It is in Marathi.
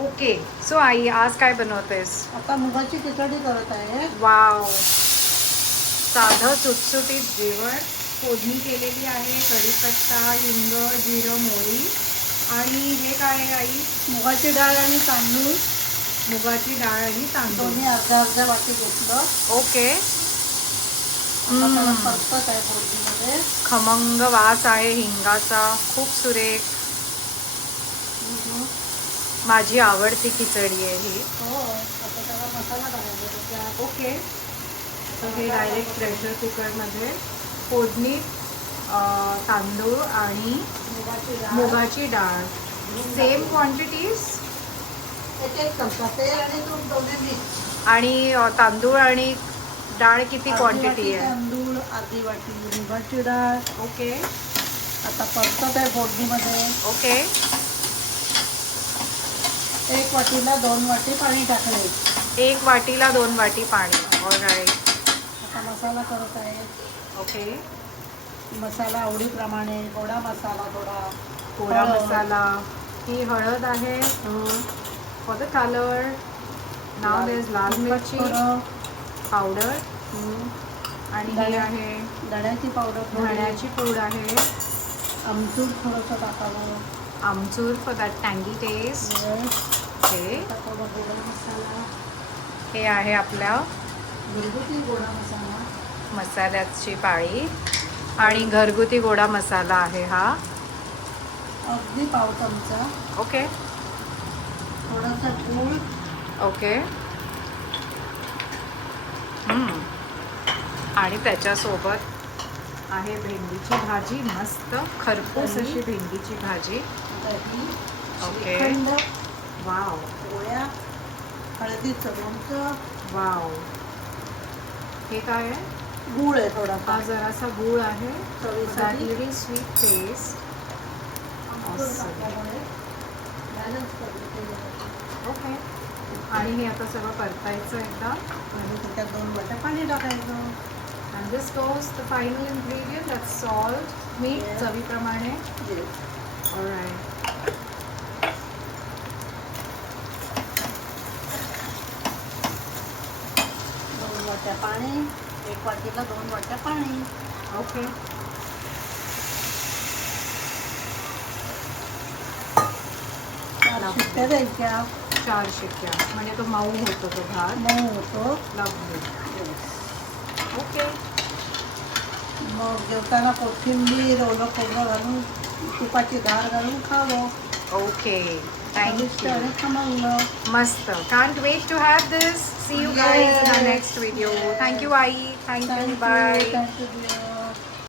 ओके. सो आई आज काय बनवतेस? आता मुगाची खिचडी करत आहे. वाव. साधं सुटसुटीत जेवण. फोडणी केलेली आहे. कढीपत्ता, हिंग, जिरं, मोहरी. आणि हे काय आहे आई? मुगाची डाळ आणि तांदूळ मुगाची डाळ आणि तांदूळ. दोन्ही अर्ध्या अर्ध्या वाटी घेतलं. ओके. आता त्याला परतत आहे फोडणीमध्ये. खमंग वास आहे हिंगाचा. खूप सुरेख. माझी आवडती खिचडी आहे ही. हो, आता त्याला मसाला टाकायचा त्याच्यात. ओके. तर हे डायरेक्ट प्रेशर कुकरमध्ये फोडणी तांदूळ आणि मुगाची डाळ. Same quantities. एक एक चमचा तेल आणि तूप दोन्ही मिक्स. आणि तांदूळ आणि डाळ किती अर्धी क्वांटिटी वाटी आहे? तांदूळ, अर्धी वाटी मुगाची डाळ. ओके. आता परतत आहे फोडणीमध्ये. ओके. 1 वाटीला 2 वाटी पाणी टाकले. 1 वाटीला 2 वाटी पाणी. ऑलराईट. आता मसाला करत आहे. ओके. मसाला आवडीप्रमाणे. गोडा मसाला थोडा. गोडा हळद. मसाला. ही हळद आहे for the colour. Now there is लाल मिरची थोडं. पावडर. आणि ही आहे धण्याची पावडर. धण्याची पूड आहे. आमचूर थोडंसं टाकावं. आमचूर फॉर दॅट टँगी टेस्ट. ओके. थोडा गोडा मसाला. हे आहे आपल्या घरगुती गोडा मसाला. मसाल्याची पाळी. आणि घरगुती गोडा मसाला आहे हा. अगदी पाव चमचा. ओके. थोडासा गूळ. ओके. आणि त्याच्यासोबत आहे भेंडीची भाजी. मस्त खरपूस अशी भेंडीची भाजी. दही. ओके. श्रीखंड. वाव. पोळ्या. हळदीचं लोणचं. वाव. हे काय आहे? गूळ आहे थोडासा. हा जरासा गूळ आहे. चवीसाठी. Very sweet taste. टाकल्यामुळे बॅलन्स करते. ओके. आणि हे आता सगळं परतायचं एकदा. आणि त्याच्यात 2 वाट्या पाणी टाकायचं. And this goes the final ingredient, that's salt, मीठ चवीप्रमाणे. Alright. 2 वाट्या पाणी. 1 वाटीला 2 वाट्या पाणी. ओके. 4 शिट्ट्या द्यायच्या. 4 शिट्ट्या म्हणजे तो मऊ होतो तो भात. मऊ होतो. लवली. ओके. मग जेवताना कोथिंबीर, ओलं खोबरं घालून तुपाची धार घालून खावं. ओके. थँक्यू. आणि खमंग. मस्त. Can't wait to have this. See you guys in our next video. Thank you I. Thank you. Bye. Thank you.